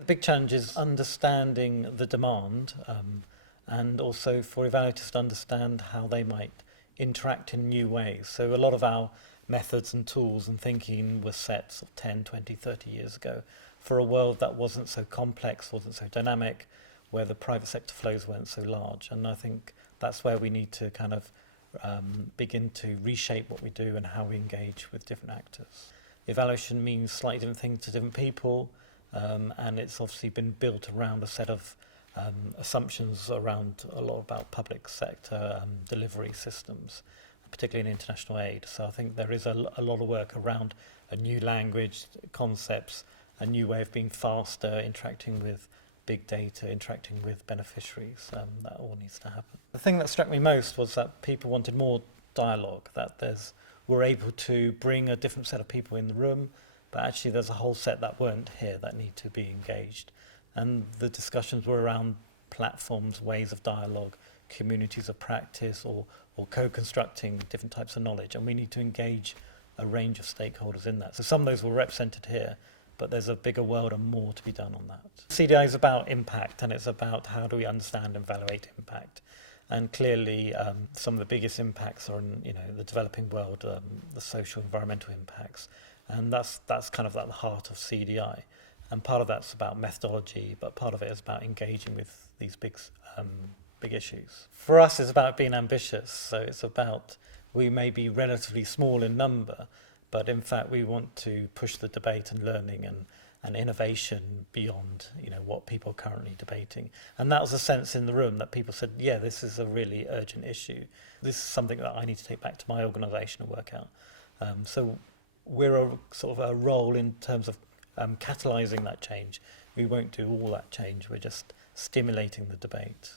The big challenge is understanding the demand, and also for evaluators to understand how they might interact in new ways. So a lot of our methods and tools and thinking were set sort of 10, 20, 30 years ago for a world that wasn't so complex, wasn't so dynamic, where the private sector flows weren't so large. And I think that's where we need to kind of begin to reshape what we do and how we engage with different actors. Evaluation means slightly different things to different people, and it's obviously been built around a set of assumptions around a lot about public sector delivery systems, particularly in international aid. So I think there is a lot of work around a new language, concepts, a new way of being faster, interacting with big data, interacting with beneficiaries. That all needs to happen. The thing that struck me most was that people wanted more dialogue, that we're able to bring a different set of people in the room, but actually there's a whole set that weren't here that need to be engaged. And the discussions were around platforms, ways of dialogue, communities of practice, or co-constructing different types of knowledge. And we need to engage a range of stakeholders in that. So some of those were represented here, but there's a bigger world and more to be done on that. CDI is about impact, and it's about how do we understand and evaluate impact. And clearly, some of the biggest impacts are in the developing world, the social, environmental impacts, and that's kind of at the heart of CDI. And part of that's about methodology, but part of it is about engaging with these big issues. For us, it's about being ambitious. So it's about, we may be relatively small in number, but in fact we want to push the debate and learning and innovation beyond what people are currently debating. And that was a sense in the room that people said, yeah, this is a really urgent issue. This is something that I need to take back to my organisation and work out. So we're a sort of a role in terms of catalysing that change. We won't do all that change, we're just stimulating the debate.